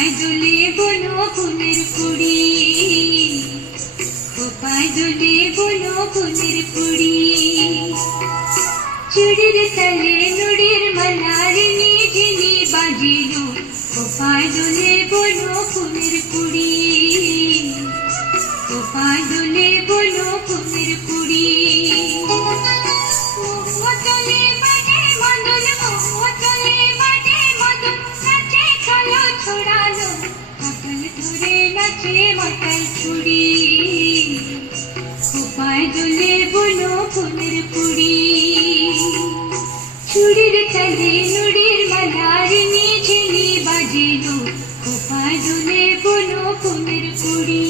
খোপায় দুলে বলো ফুলের কুড়ি, খোপায় দুলে বলো ফুলের কুড়ি। চুড়ির তলে নুড়ির মালার নিঝিনি বাজিল, খোপায় দুলে বলো ফুলের কুড়ি, খোপায় দুলে বলো ফুলের কুড়ি। মতলে বাজে মদন, মতলে বাজে মদন, নাচে কালো ছড়ালো, কাকল ধরে নাচে মাতাল ছুড়ি। খোপায় দুলে বলো ফুলের কুড়ি, চুড়ির তলে নুড়ির মালার নিঝিনি বাজিল, খোপায় দুলে বলো ফুলের কুড়ি।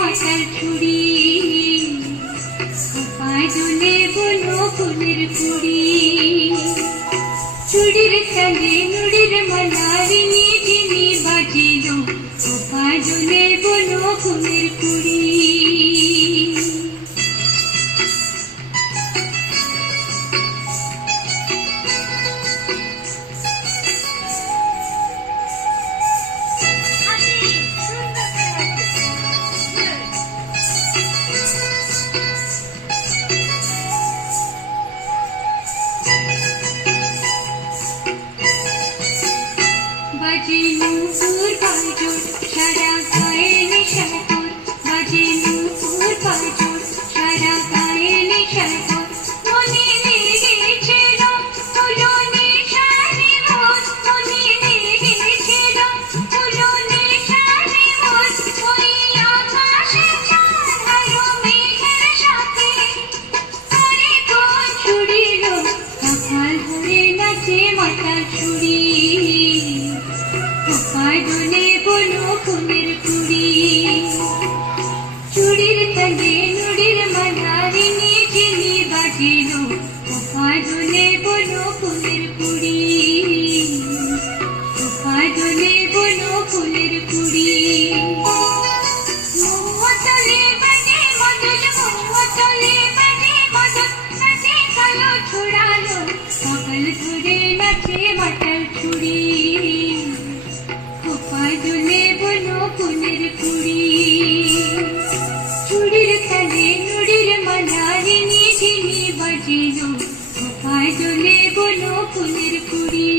মাতাল ছুড়ি, খোপায় দুলে বলো ফুলের কুড়ি। চুড়ির তলে নুড়ির মালার নিঝিনি বাজিল, খোপায় দুলে বলো ফুলের কুড়ি। বাজে নূপুর বাজুর সারা গায়ে নেশার ঘোর, বাজে নূপুর বাজুর সারা গায়ে নেশার ঘোর। মনে লেগেছে রং হলো নেশারি মোর, মনে লেগেছে রং হলো নেশারি মোর। ওই আকাশে চাঁদ আলো মেঘের সাথে, তারে কোন ছুড়িল, কপাল ধরে নাচে মাতাল ছুড়ি। খোপায় দুলে বলো ফুলের কুড়ি, চুড়ির তলে নুড়ির মালার নিঝিনি বাজিল, খোপায় দুলে বলো ফুলের কুড়ি, খোপায় দুলে বলো ফুলের কুড়ি। মৌতলে বাজে মদন, মৌতলে বাজে মদন, নাচে কালো ছড়ালো, কাকল ধরে নাচে মাতাল ছুড়ি। খোপায় দুলে বলো ফুলের কুড়ি, চুড়ির তলে নুড়ির মালার নিঝিনি বাজিল, খোপায় দুলে বলো ফুলের কুড়ি।